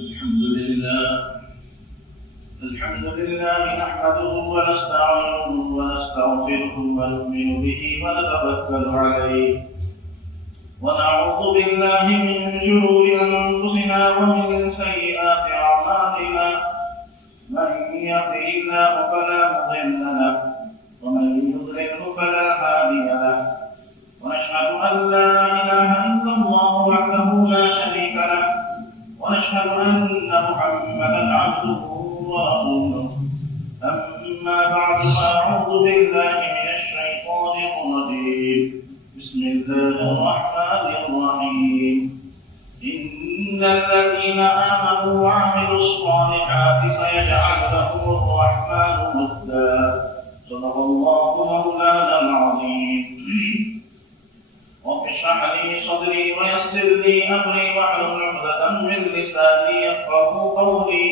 الحمد لله نحمده ونستعينه ونستغفره ونؤمن به ونتوكل عليه ونعوذ بالله من شرور أنفسنا ومن سيئات أعمالنا من يهده الله فلا مضل له ومن يضلله فلا هادي له ونشهد أن لا إله إلا الله وحده لا شريك له ونشهد أن محمدا عبده ورسوله أما بعد فأعوذ بالله من الشيطان الرجيم بسم الله الرحمن الرحيم إن الذين آمنوا وعملوا الصالحات سيجعل لهم الرحمن ودا صدق الله مولانا العظيم رب اشرح لي صدري ويسر لي أمري واحلل عقدة من لساني يفقهوا قولي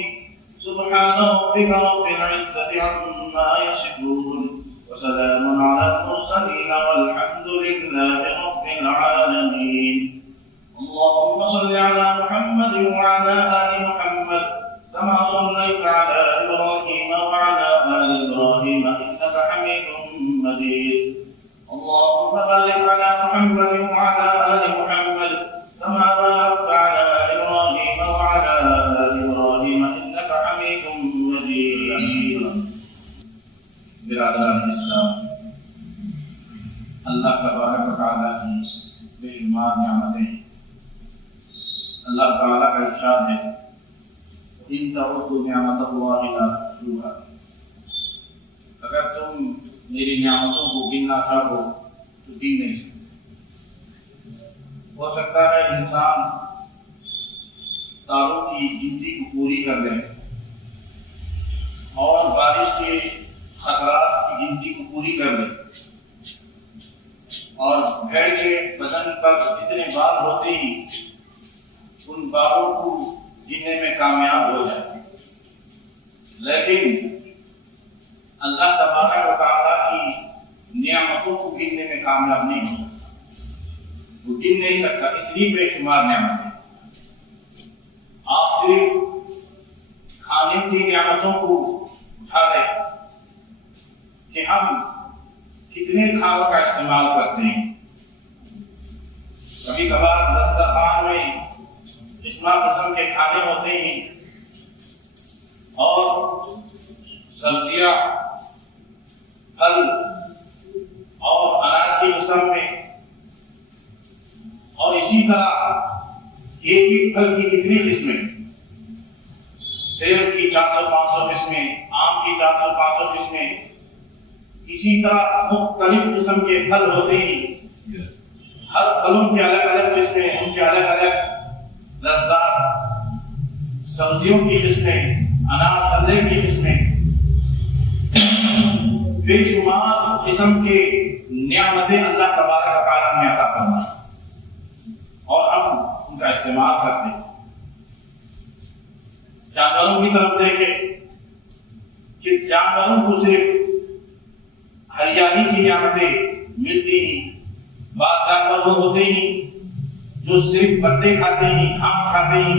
سبحان ربك رب العزة عما يصفون وسلام على المرسلين والحمد لله رب العالمين اللهم صل على محمد وعلى آل محمد كما صليت على إبراهيم وعلى آل إبراهيم إنك حميد مجيد اللهم بارك على محمد وعلى آل محمد كما باركت على إبراهيم وعلى آل إبراهيم إنك حميد مجيد برادران اسلام، اللہ تبارک و تعالیٰ کی بے شمار نعمتیں. اللہ تعالیٰ کا ارشاد ہے ان تعدوا نعمت اللہ لا تحصوها. اگر تم میری نعمتوں کو گننا چاہو تو گن نہیں سکتے. ہو سکتا ہے انسان تاروں کی گنتی کو پوری کر لے اور بارش کے خطرات کی گنتی کو پوری کر لے اور بھیڑ کے بدن پر جتنے بال ہوتے ہیں ان بالوں کو گننے میں کامیاب ہو جائے، لیکن اللہ تبارک و تعالیٰ کی نعمتوں کو گننے میں کامیاب نہیں ہو سکتا. وہ گن نہیں سکتا، اتنی بے شمار نعمتیں. آپ صرف کھانے کی نعمتوں کو اٹھا لیں کہ ہم کتنے کھانوں کا استعمال کرتے ہیں. کبھی کبھار دسترخوان میں قسم قسم کے کھانے ہوتے ہیں اور سبزیاں، پھل اور اناج کی قسم میں، اور اسی طرح ایک ایک پھل کی کتنی قسمیں، سیب کی 400-500 قسمیں، آم کی 400-500 قسمیں. اسی طرح مختلف قسم کے پھل ہوتے ہیں. ہر پھلوں کے الگ الگ قسمیں، ان کے الگ الگ لذات. سبزیوں کی قسمیں، اناج غلے کی قسمیں، بے شمار قسم کے نعمتیں اللہ تبارک و تعالیٰ نے عطا فرمائی اور ہم ان کا استعمال کرتے ہیں. جانوروں کی طرف دیکھیں کہ جانوروں کو صرف ہریالی کی نعمتیں ملتی ہیں. بعض جانور وہ ہوتے ہیں جو صرف پتے کھاتے ہیں، گھاس کھاتے ہیں،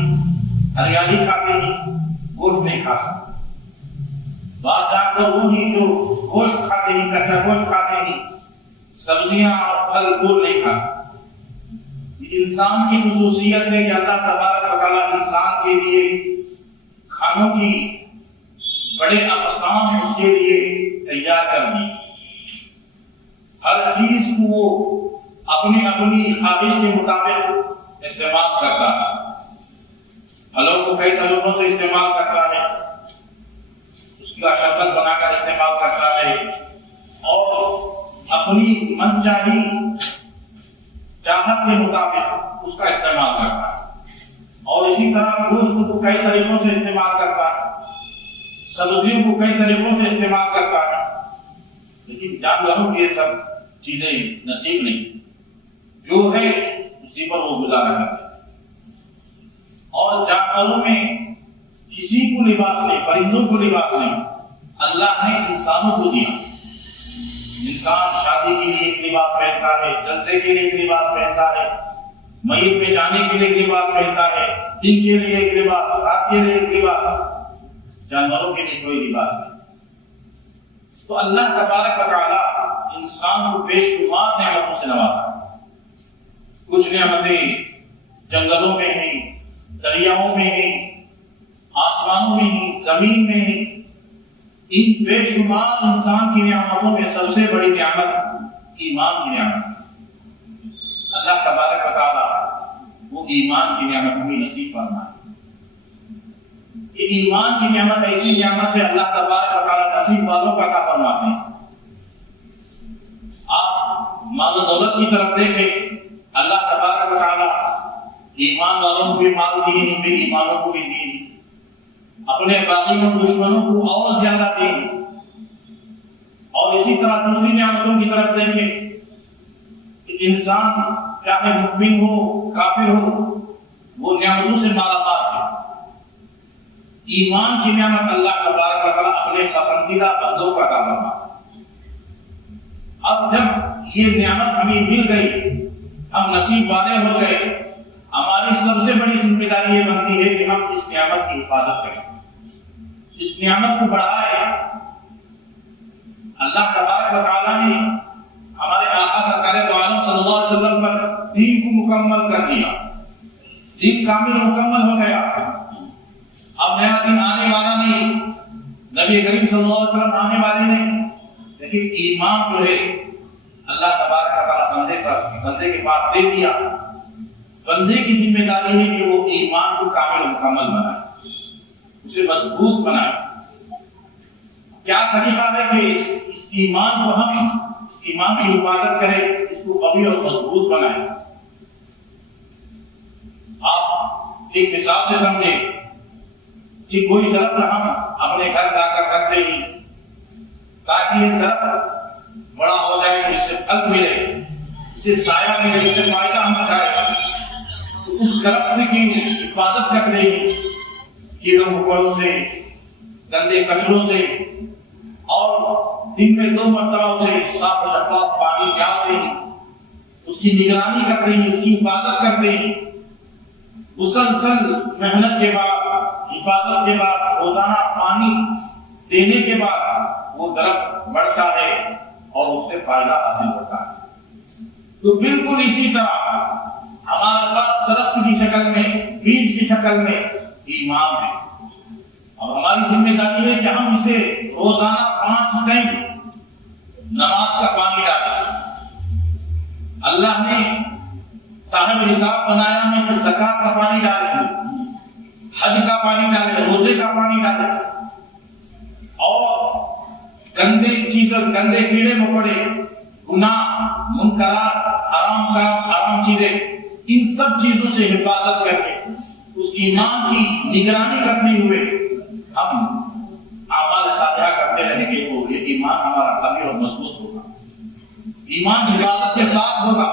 ہریالی کھاتے ہیں، گوشت نہیں کھا سکتے. بعض جانور وہ ہیں جو گوشت کھاتے ہیں، کچا گوشت کھاتے ہیں، سبزیاں اور پھل پھول نہیں کھاتے. انسان کی خصوصیت ہے کہ اللہ تبارک و تعالیٰ انسان کے لیے کھانوں کی بڑے اقسام اس کے لیے تیار کر دی. ہر چیز کو وہ اپنی اپنی خواہش کے مطابق استعمال کرتا ہے. پھلوں کو کئی طریقوں سے استعمال کرتا ہے، اس کا شربت بنا کر استعمال کرتا ہے اور اپنی من چاہی چاہت کے مطابق اس کا استعمال کرتا ہے. اور اسی طرح گوشت کو کئی طریقوں سے استعمال کرتا ہے، سبزیوں کو کئی طریقوں سے استعمال کرتا ہے. لیکن جانوروں کی یہ سب چیزیں نصیب نہیں، جو ہے اسی پر وہ گزارا کرتے. اور جانوروں میں کسی کو لباس نہیں، پرندوں کو لباس نہیں، اللہ نے انسانوں کو دیا. انسان شادی کے لیے ایک لباس پہنتا ہے، جلسے کے لیے ایک لباس پہنتا ہے، میت میں جانے کے لیے ایک لباس پہنتا ہے، دن کے لیے ایک لباس، رات کے لیے ایک لباس، جانوروں کے لیے کوئی لباس نہیں۔ تو اللہ تبارک و تعالی انسان کو بے شمار نعمتوں سے نوازا۔ کچھ نعمتیں جنگلوں میں ہیں، دریاؤں میں ہیں، آسمانوں میں ہیں، زمین میں ہیں۔ ان بے شمار انسان کی نعمتوں میں سب سے بڑی نعمت ایمان کی نعمت ہے۔ اللہ تبارک و تعالی وہ ایمان کی نعمت ہمیں نصیب فرمائے۔ یہ ایمان کی نعمت ایسی نعمت ہے اللہ تبارک و تعالی نصیب والوں کا عطا فرماتے ہیں۔ آپ مال و دولت کی طرف دیکھیں، اللہ تبارک و تعالی ایمان والوں کو بھی مال دیے ہیں، بے ایمانوں کو بھی دیے ہیں، اپنے باغیوں دشمنوں کو اور زیادہ دیے ہیں۔ اور اسی طرح دوسری نعمتوں کی طرف دیکھیں کہ انسان چاہے مؤمن ہو کافر ہو وہ نعمتوں سے مالا مال ہے۔ ایمان کی نعمت اللہ تبارک و تعالی اپنے پسندیدہ بندوں کا عطا فرماتا ہے۔ اب جب یہ نعمت ہمیں مل گئی، ہم نصیب والے ہو گئے، ہماری سب سے بڑی ذمہ داری یہ بنتی ہے کہ ہم اس نعمت کی حفاظت کریں، اس نعمت کو بڑھائیں۔ اللہ تبارک و تعالی نے ہمارے آقا سرکار دو عالم صلی اللہ علیہ وسلم پر دین کو مکمل کر دیا، دین کامل مکمل ہو گیا۔ اب نیا دن آنے والا نہیں، نبی کریم صلی اللہ علیہ وسلم آنے والے نہیں، لیکن ایمان جو ہے اللہ تبارک و تعالی بندے کے پاس دے دیا۔ بندے کی ذمہ داری ہے کہ وہ ایمان کو کامل و مکمل بنائے، اسے مضبوط بنائے۔ کیا طریقہ ہے کہ اس ایمان کو ہم اس ایمان کی حفاظت کریں، اس کو قوی اور مضبوط بنائیں؟ آپ ایک مثال سے سمجھیں کہ کوئی درخت ہم اپنے گھر لا کر رکھتے ہیں تاکہ یہ درخت بڑا ہو جائے، اس سے پھل ملے، اس سے سایہ ملے، اس سے فائدہ ہم اٹھائے۔ تو اس درخت کی حفاظت کرتے ہیں کیڑوں مکوڑوں سے، گندے کچروں سے، اور دن میں 2 مرتبہ اسے صاف و شفاف پانی ڈالتے ہیں، اس کی نگرانی کرتے ہیں، اس کی حفاظت کرتے ہیں۔ مسلسل محنت کے بعد، حفاظت کے بعد، روزانہ پانی دینے کے بعد وہ درخت بڑھتا ہے اور اس سے فائدہ حاصل ہوتا ہے۔ تو بالکل اسی طرح ہمارے پاس درخت کی شکل میں، بیج کی شکل میں ایمان ہے۔ اب ہماری ذمہ داری ہے کہ ہم اسے روزانہ 5 ٹائم نماز کا پانی ڈالیں۔ اللہ نے صاحب نصاب بنایا ہے کہ زکات کا پانی ڈالیں، حج کا پانی ڈالیں، روزے کا پانی ڈالیں، اور گندے چیزیں، گندے کیڑے مکوڑے، گناہ، منکرات، حرام کام، حرام چیزیں، ان سب چیزوں سے حفاظت کر کے اس ایمان کی نگرانی کرتے ہوئے ہم اعمال صالحہ کرتے رہیں گے تو یہ ایمان ہمارا قوی اور مضبوط ہوگا۔ ایمان حفاظت کے ساتھ ہوگا۔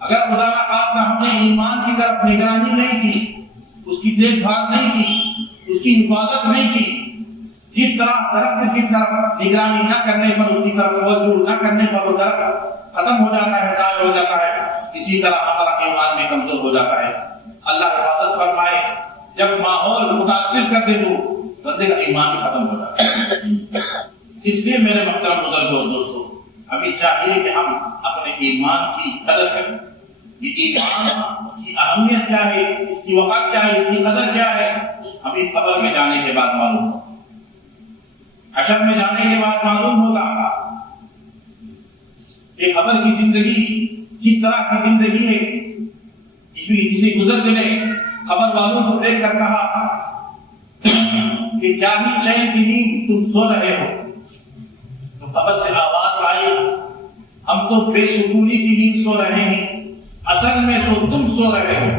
اگر خدا نہ خواستہ ہم نے ایمان کی طرف نگرانی نہیں کی، اس کی دیکھ بھال نہیں کی، اس کی حفاظت نہیں کی، جس طرح درخت کی طرف نگرانی نہ کرنے پر، اس کی طرف توجہ نہ کرنے پر وہ درخت ختم ہو جاتا ہے، ضائع ہو جاتا ہے، اسی طرح ہمارا ایمان بھی کمزور ہو جاتا ہے۔ اللہ حفاظت فرمائے، جب ماحول متاثر کر دے تو بندے کا ایمان بھی ختم ہو جاتا ہے۔ اس لیے میرے محترم بزرگوں اور دوستوں، ہمیں چاہیے کہ ہم اپنے ایمان کی قدر کریں۔ یہ ایمان کی اہمیت کیا ہے، اس کی وقت کیا ہے، اس کی قدر کیا ہے، ہمیں قبر میں جانے کے بعد معلوم ہوگا، حشر میں جانے کے بعد معلوم ہوگا کہ قبر کی زندگی کس طرح کی زندگی ہے۔ کسی بزرگ نے قبر والوں کو دیکھ کر کہا کہ کیا ہی چین کی نیند تم سو رہے ہو؟ تو قبر سے آواز آئی، ہم تو بے سکونی کی نیند سو رہے ہیں، اصل میں تو تم سو رہے ہو،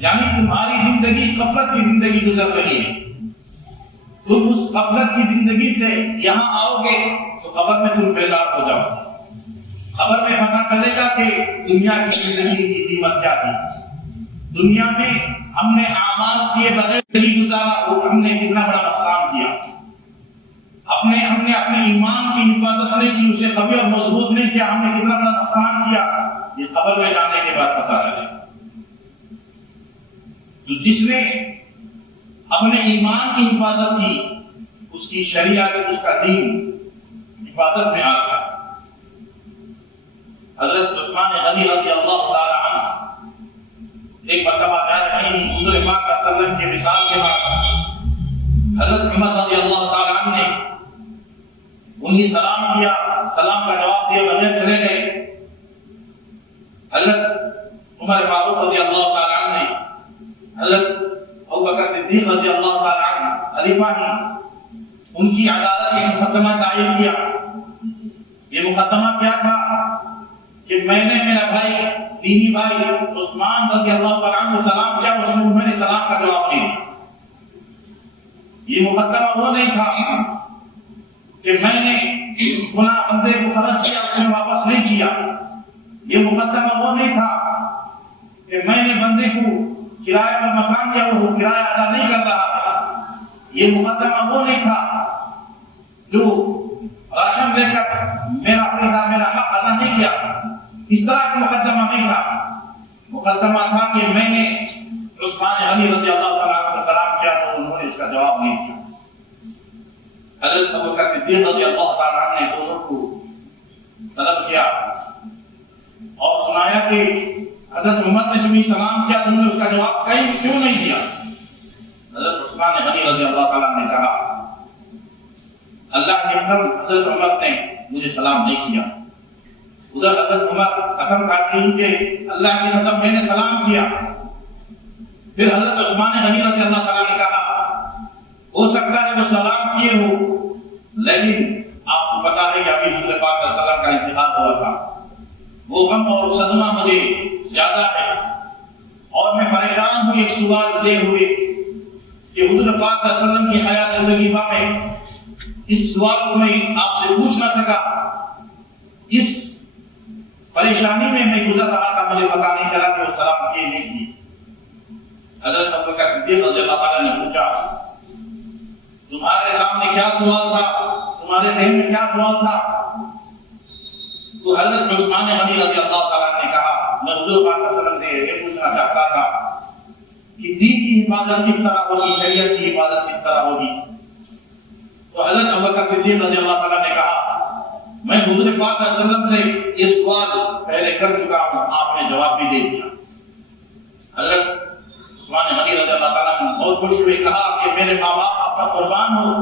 یعنی تمہاری زندگی غفلت کی زندگی گزر رہی ہے۔ تم اس غفلت کی زندگی سے یہاں آؤ گے تو قبر میں تم بیدار ہو جاؤ گے، قبر میں پتہ چلے گا کہ دنیا کی زندگی کی قیمت کیا تھی، دنیا میں ہم نے اعمال کیے بغیر زندگی گزارا، وہ ہم نے کتنا بڑا نقصان کیا، ہم نے اپنے ایمان کی حفاظت نہیں کی، اسے قوی اور مضبوط نہیں کیا، ہم نے کتنا بڑا نقصان کیا، یہ قبر میں جانے کے بعد پتہ چلے گا۔ تو جس نے اپنے ایمان کی حفاظت کی اس کی شریعت اس کا دین حفاظت میں آ گیا۔ حضرت عثمان غنی رضی اللہ تعالی عنہ ایک مرتبہ جا رہے ہیں حضور پاک صلی اللہ علیہ وسلم کے وصال کے بعد حضرت عمر رضی اللہ تعالی عنہ نے انہیں سلام کیا، سلام کا جواب دیا بغیر چلے گئے۔ حضرت عمر فاروق رضی اللہ تعالی عنہ نے حضرت ابوبکر صدیق رضی اللہ تعالی عنہ خلیفہ ہیں، ان کی عدالت سے مقدمہ دائر کیا۔ یہ مقدمہ کیا تھا کہ میں نے میرا بھائی دینی بھائی عثمان رضی اللہ تعالی عنہ کو سلام کیا، اس نے میں نے سلام کا جواب نہیں دیا۔ یہ مقدمہ وہ نہیں تھا کہ میں نے فلاں بندے کو خرچ کیا اس نے واپس نہیں کیا۔ یہ مقدمہ وہ نہیں تھا کہ میں نے بندے کو کرایہ پر مکان دیا وہ کرایہ ادا نہیں کر رہا تھا۔ یہ مقدمہ وہ نہیں تھا جو راشن لے کر میرا پیسہ میرا حق ادا نہیں کیا، اس طرح کا مقدمہ نہیں تھا۔ مقدمہ تھا کہ میں نے عثمان غنی رضی اللہ تعالیٰ عنہ کو سلام کیا تو انہوں نے اس کا جواب نہیں دیا۔ حضرت ابوبکر صدیق رضی اللہ تعالیٰ عنہ نے دونوں کو طلب کیا اور سنایا کہ حضرت عمر نے تمہیں سلام کیا تم نے اس کا جواب کیوں نہیں دیا؟ حضرت عثمان غنی رضی اللہ تعالیٰ عنہ نے کہا اللہ کی قسم حضرت عمر نے مجھے سلام نہیں کیا۔ ادھر حضرت عمر قسم کھاتے ہیں کہ اللہ کی قسم میں نے سلام کیا۔ پھر حضرت عثمان غنی رضی اللہ تعالیٰ نے کہا ہو سکتا ہے وہ سلام کیے ہو لیکن آپ کو پتا ہے کہ ابھی حضور پاک صلی اللہ علیہ وسلم کا انتقال ہوا تھا، وہ غم اور صدمہ مجھے زیادہ ہے اور میں پریشان ہوں ایک سوال لے ہوئے کہ حضور پاک صلی اللہ علیہ وسلم کی حیات طیبہ میں اس سوال کو میں آپ سے پوچھ نہ سکا، اس پریشانی میں گزر رہا تھا، مجھے پتا نہیں چلا کہ وہ سلام کیے نہیں کیے۔ حضرت ابوبکر صدیق رضی اللہ تعالیٰ نے پوچھا تمہارے سامنے کیا سوال تھا، تمہارے ذہن میں کیا سوال تھا؟ تو حضرت عثمان غنی رضی اللہ تعالیٰ نے کہا میں حضور پاک صلی اللہ علیہ وسلم سے یہ پوچھنا چاہتا تھا کہ دین کی حفاظت کس طرح ہوگی، شریعت کی حفاظت کس طرح ہوگی؟ تو حضرت ابوبکر صدیق رضی اللہ تعالیٰ نے کہا میں حضور پاک صلی اللہ علیہ وسلم سے یہ سوال پہلے کر چکا ہوں، آپ نے جواب بھی دے دیا۔ حضرت عثمان غنی رضی اللہ تعالیٰ نے بہت خوش ہوئے، کہا کہ میرے ماں باپ آپ کا قربان ہو،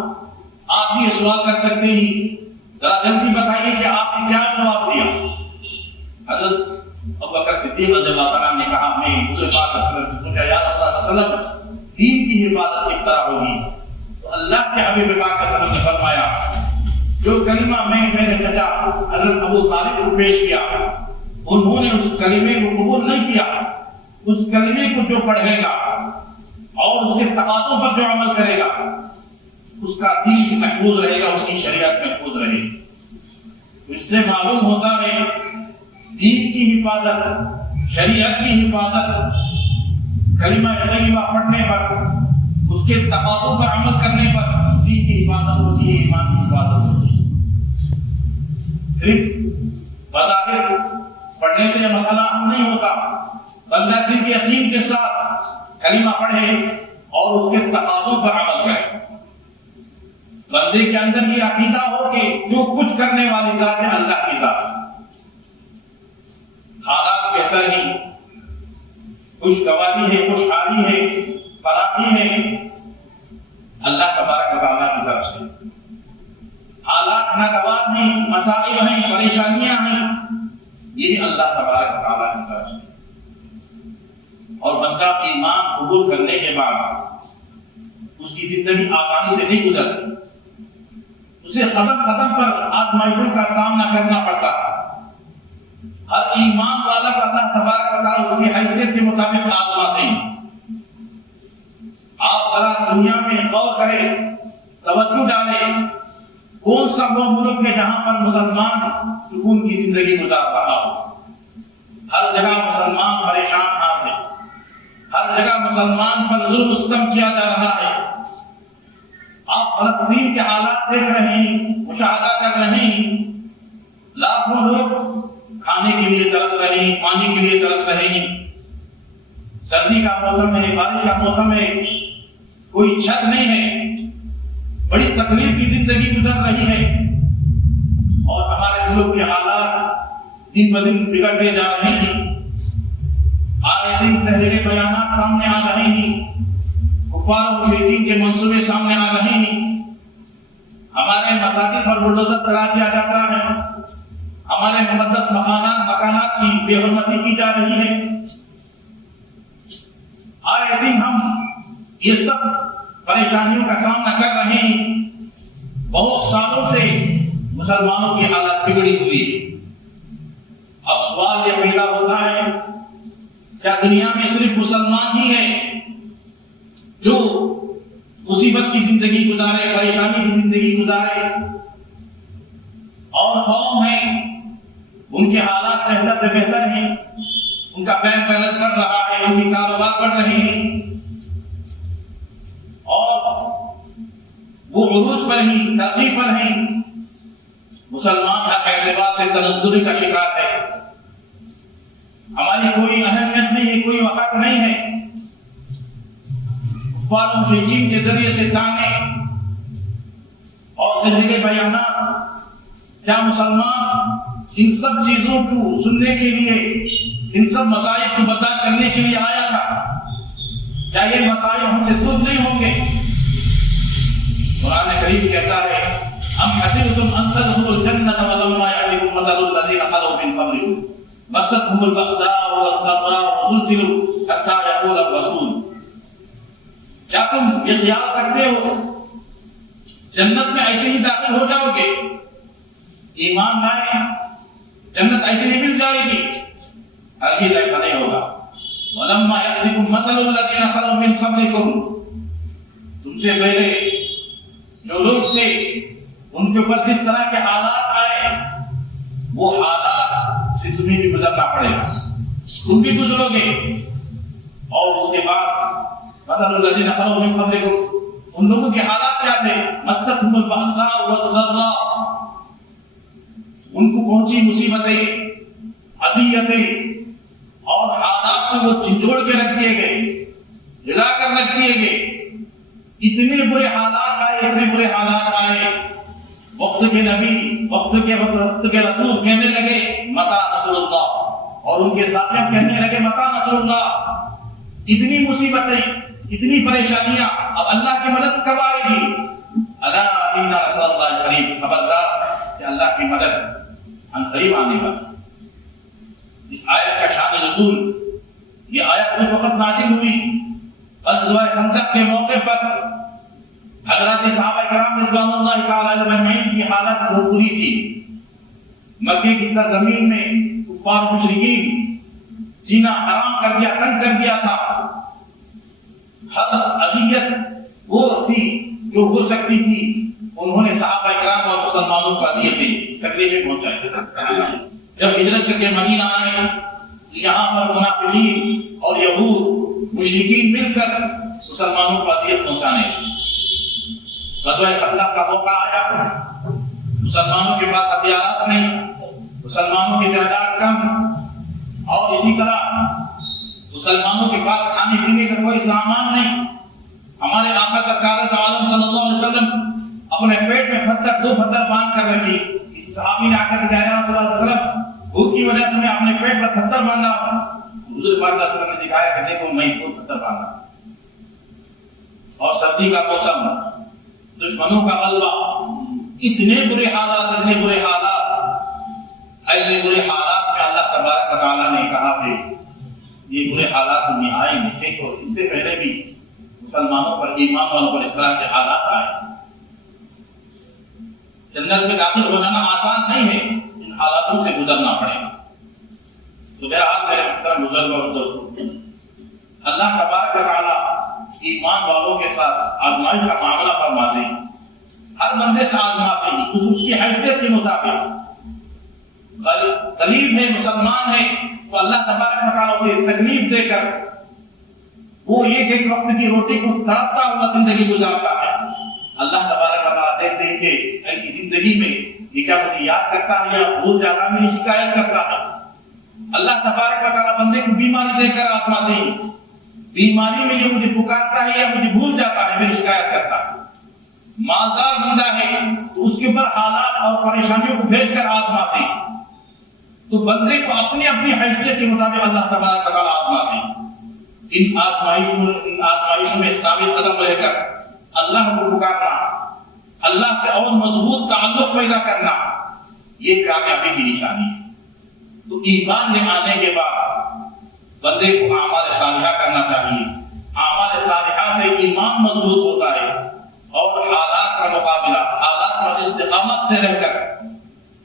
آپ بھی یہ سوال کر سکتے ہی، ذرا جلدی بتائیے کہ آپ نے کیا جواب دیا؟ حضرت ابوبکر صدیق رضی اللہ تعالیٰ نے کہا میں حضور پاک صلی اللہ علیہ وسلم سے پوچھا یا رسول اللہ صلی اللہ علیہ وسلم دین کی حفاظت کس طرح ہوگی؟ تو اللہ کے حبیب پاک صلی اللہ علیہ وسلم نے فرمایا جو کلمہ میں میرے چچا حضرت ابو طالب کو پیش کیا انہوں نے اس کلمے کو قبول نہیں کیا، اس کلمے کو جو پڑھے گا اور اس کے تقاضوں پر جو عمل کرے گا اس کا دین محفوظ رہے گا، اس کی شریعت محفوظ رہے گی۔ اس سے معلوم ہوتا ہے دین کی حفاظت، شریعت کی حفاظت کلمہ طیبہ پڑھنے پر، اس کے تقاضوں پر عمل کرنے پر دین کی حفاظت ہوتی ہے، ایمان کی حفاظت ہوتی ہے۔ صرف بظاہر پڑھنے سے یہ مسئلہ حل نہیں ہوتا، بندہ دل کے یقین کے ساتھ کلمہ پڑھے اور اس کے تقاضوں پر عمل کرے۔ بندے کے اندر یہ عقیدہ ہو کہ جو کچھ کرنے والی ذات ہے اللہ کی ذات، حالات بہتر ہی، خوشگواری ہے، خوشحالی ہے، فراخی ہے، اللہ تبارک و تعالیٰ کی طرف سے۔ حالات ناگوار ہیں، مسائل ہیں، پریشانیاں ہیں، یہ بھی اللہ تبارک و تعالیٰ کی طرف سے۔ اور بندہ ایمان قبول کرنے کے بعد اس کی زندگی آسانی سے نہیں گزرتی، اسے قدم قدم پر آزمائشوں کا سامنا کرنا پڑتا۔ ہر ایمان والا کو اللہ تبارک و تعالیٰ اس کی حیثیت کے مطابق آزماتے ہیں۔ آپ ذرا دنیا میں غور کریں، توجہ ڈالیں، کون سا وہ ملک ہے جہاں پر مسلمان سکون کی زندگی گزار رہا ہو؟ ہر جگہ مسلمان پریشان حال ہے، ہر جگہ مسلمان پر ظلم و ستم کیا جا رہا ہے۔ آپ فلسطین کے حالات دیکھ رہے ہیں، مشاہدہ کر رہے ہیں، لاکھوں لوگ کھانے کے لیے ترس رہے ہیں، پانی کے لیے ترس رہے ہیں۔ سردی کا موسم ہے، بارش کا موسم ہے، کوئی چھت نہیں ہے، بڑی تکلیف کی زندگی گزر رہی ہے، اور ہمارے ملک کے حالات دن بدن بگڑتے جا رہے ہیں، آئے دن تحریریں بیانات سامنے آ رہے ہیں، کفار و مشرکین کے منصوبے سامنے آ رہے ہیں، ہمارے مساجد پر بلڈوزر چلا دیا جاتا ہے، ہمارے مقدس مکانات کی بے حرمتی کی جا رہی ہے، آئے دن ہم یہ سب پریشانیوں کا سامنا کر رہے ہیں۔ بہت سالوں سے مسلمانوں کی حالت بگڑی ہوئی ہے۔ اب سوال یہ پیدا ہوتا ہے، کیا دنیا میں صرف مسلمان ہی ہے جو مصیبت کی زندگی گزارے، پریشانی کی زندگی گزارے، اور قوم ہے ان کے حالات بہتر سے بہتر ہیں، ان کا بینک بیلنس بڑھ رہا ہے، ان کی کاروبار بڑھ رہے ہیں، اور وہ عروج پر ہی، ترقی پر ہیں، مسلمان ہر اعتبار سے تنزلی کا شکار ہے، ہماری کوئی اہمیت نہیں ہے، کوئی وقت نہیں ہے، کفار و مشرکین کے ذریعے سے تانے اور زہریلے بیانات، کیا مسلمان ان سب چیزوں کو سننے کے لیے، ان سب مسائل کو برداشت کرنے کے لیے آیا تھا؟ کیا یہ مسائل ہم سے دور نہیں ہوں گے؟ قرآن کریم کہتا ہے، ام حسبتم ان تدخلوا الجنة ولما يأتكم مثل الذين خلوا من قبلكم مستهم البأساء والضراء وزلزلوا حتى يقول الرسول، کیا تم یہ خیال کرتے ہو جنت میں ایسے ہی داخل ہو جاؤ گے؟ ایمان لائے جنت ایسے ہی مل جائے گی؟ ہرگز ایسا نہیں ہوگا۔ وَلَمَّا يَأْتِكُم مَّثَلُ الَّذِينَ خَلَوْا مِن قَبْلِكُم، تم سے پہلے جو لوگ تھے ان کے اوپر جس طرح کے حالات آئے، وہ حالات سے تمہیں بھی گزرنا پڑے گا، تم بھی گزرو گے۔ اور اس کے بعد مَثَلُ الَّذِينَ خَلَوْا مِن قَبْلِكُم، ان لوگوں کے حالات کیا تھے؟ مَسَّتْهُمُ الْبَأْسَاءُ وَالضَّرَّاءُ، ان کو پہنچی مصیبتیں، اذیتیں، اور حالات سے وہ جھنجھوڑ کے رکھ دیے گئے، ہلا کر رکھ دیے گئے، اتنے برے حالات آئے، اتنے برے حالات آئے، وقت کے نبی، وقت کے رسول کہنے لگے متی نصر اللہ، اور ان کے ساتھیوں کہنے لگے متی نصر اللہ۔ اتنی مصیبتیں، اتنی پریشانیاں، اب اللہ کی مدد کب آئے گی؟ الا ان نصر اللہ قریب، خبردار کہ اللہ کی مدد ہم قریب آنے والی۔ اس آیت کا شان نزول، یہ آیت اس وقت نازل ہوئی غزوہ خندق کے موقع پر، حضرات صحابہ کرام رضوان اللہ تعالی علیہم اجمعین کی حالت بہت بری تھی۔ مکے کی سرزمین میں کفار مشرکین جینا حرام کر دیا، تنگ کر دیا تھا، ہر اذیت وہ تھی جو ہو سکتی تھی انہوں نے صحابہ کرام اور مسلمانوں کو اذیتیں، تکلیفیں پہنچائی۔ جب ہجرت کر کے مدینہ آئے، یہاں پر منافقین اور یہود مشرکین مل کر مسلمانوں کو اذیت پہنچانے، غزوہ خندق کا موقع آیا، مسلمانوں کے پاس ہتھیارات نہیں، مسلمانوں کی تعداد کم، اور اسی طرح مسلمانوں کے پاس کھانے پینے کا کوئی سامان نہیں۔ ہمارے آقا سرکار دو عالم صلی اللہ علیہ وسلم اپنے پیٹ میں پتھر، 2 پتھر باندھ کر رکھی۔ اس صحابی نے آ کر کہا یا رسول اللہ صلی اللہ علیہ وسلم، بھوک کی وجہ سے میں اپنے پیٹ پر پتھر باندھا۔ حضور پاک صلی اللہ علیہ وسلم نے دکھایا کہ دیکھو میں 2 پتھر باندھا۔ اور سردی کا موسم، دشمنوں کا غلبہ، اتنے برے حالات، اتنے برے حالات، ایسے برے حالات میں اللہ تبارک و تعالیٰ نے کہا کہ یہ برے حالات تمہیں آئیں گے، تو اس سے پہلے بھی مسلمانوں پر، ایمان والوں پر اس طرح کے حالات آئے۔ جنت میں داخل ہو جانا آسان نہیں ہے، ان حالاتوں سے گزرنا پڑے گا۔ تو بہرحال میرے محترم بزرگوں اور دوستوں، اللہ تبارک و تعالیٰ ایمان والوں کے ساتھ آزمائش کا معاملہ فرماتے ہیں، ہر بندے سے آزماتے ہیں اس کی حیثیت کے مطابق۔ غریب ہے، مسلمان ہے، تو اللہ تبارک و تعالیٰ اسے تکلیف دے کر وہ ایک وقت کی روٹی کو تڑپتا ہوا زندگی گزارتا ہے۔ اللہ تبارک و تعالیٰ دیکھتے ہیں کہ ایسی زندگی میں یہ کیا مجھے یاد کرتا ہے یا بھول جاتا میری شکایت کرتا ہے۔ اللہ تبارک و تعالیٰ بندے کو بیماری دے کر آزماتے ہیں، بیماری میں یہ مجھے پکارتا ہے یا مجھے بھول جاتا ہے، میری شکایت کرتا ہے۔ مالدار بندہ ہے تو اس کے اوپر حالات اور پریشانیوں کو بھیج کر آزماتے ہیں، تو بندے کو اپنی اپنی حیثیت کے مطابق اللہ تبارک و تعالیٰ آزماتے ہیں۔ ان آزمائشوں میں ثابت قدم رہ کر اللہ کو پکارنا، اللہ سے اور مضبوط تعلق پیدا کرنا، یہ کامیابی کی نشانی ہے۔ تو ایمان میں آنے کے بعد بندے کو اعمال صالحہ کرنا چاہیے۔ اعمال صالحہ سے ایمان مضبوط ہوتا ہے اور حالات کا مقابلہ، حالات پر استقامت سے رہ کر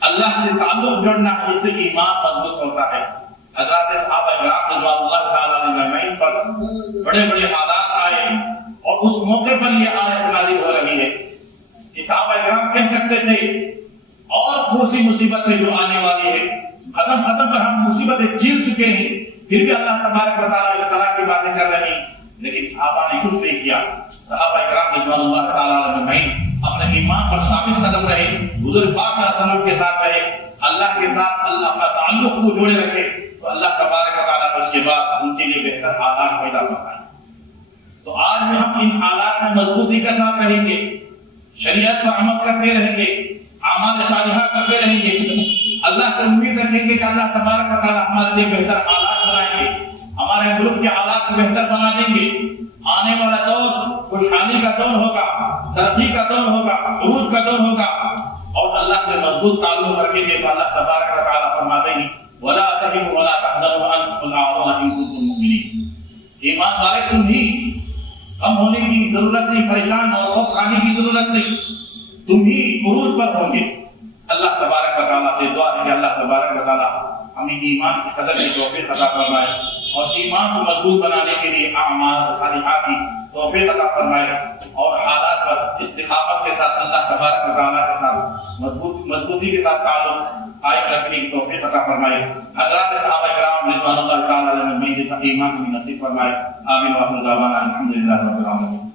اللہ سے تعلق جوڑنا، اس سے ایمان مضبوط ہوتا ہے۔ حضرات صحابہ کرام رضوان اللہ تعالیٰ علیہ اجمعین پر بڑے بڑے حالات آئے اور اس موقع پر یہ آیت نازل ہو رہی ہے کہ صحابہ کرام کہہ سکتے تھے اور کون سی مصیبتیں جو آنے والی ہے، ختم پر ہم مصیبتیں جھیل چکے ہیں، پھر بھی اللہ تبارک و تعالیٰ اس طرح کی باتیں کر رہے ہیں، لیکن صحابہ نے کچھ نہیں کیا۔ صحابہ کرام رضوان اللہ تعالیٰ علیہ اجمعین اپنے ایمان پر ثابت قدم رہے، حضور پاک صلی اللہ علیہ وسلم کے ساتھ رہے، اللہ کے ساتھ اللہ کا تعلق کو جوڑے رکھے، تو اللہ تبارک و تعالیٰ اس کے بعد ان کے لیے بہتر حالات پیدا فرمائے۔ تو آج میں ہم ان حالات میں مضبوطی کے ساتھ رہیں گے، شریعت پر عمل کرتے رہیں گے، اعمال صالحہ کرتے رہیں گے، اللہ سے امید رکھیں گے کہ اللہ تبارک و تعالیٰ ہمارے لیے بہتر حالات بنائیں گے، ہمارے ملک کے حالات کو بہتر بنا دیں گے۔ آنے والا دور خوشحالی کا دور ہوگا، ترقی کا دور ہوگا، عروج کا دور ہوگا، اور اللہ سے مضبوط تعلق رکھیں گے تو اللہ تبارک و تعالیٰ فرماتے ہیں وَلَا تَهِنُوا وَلَا تَحْزَنُوا وَأَنْتُمُ الْأَعْلَوْنَ إِن كُنتُم مُّؤْمِنِينَ۔ ایمان والے تم بھی غم ہونے کی ضرورت نہیں، پریشان اور خوف کھانے کی ضرورت نہیں، تم ہی عروج پر ہوں گے۔ اللہ تبارک و تعالیٰ سے دعا ہے کہ اللہ تبارک و تعالیٰ ہمیں ایمان کی قدر کی توفیق عطا فرمائے اور ایمان کو مضبوط بنانے کے لیے اعمال صالحہ کی توفیق عطا فرمائے اور حالات پر استقامت کے ساتھ اللہ تبارک و تعالیٰ کے ساتھ مضبوطی کے ساتھ تعلق قائم رکھنے کی توفیق عطا فرمائے۔ حضرات صحابہ کرام رضوان اللہ تعالیٰ علیہ اجمعین کے ساتھ ایمان کی نصیب فرمائے۔ آمین۔ وآخر دعوانا الحمدللہ رب العالمین۔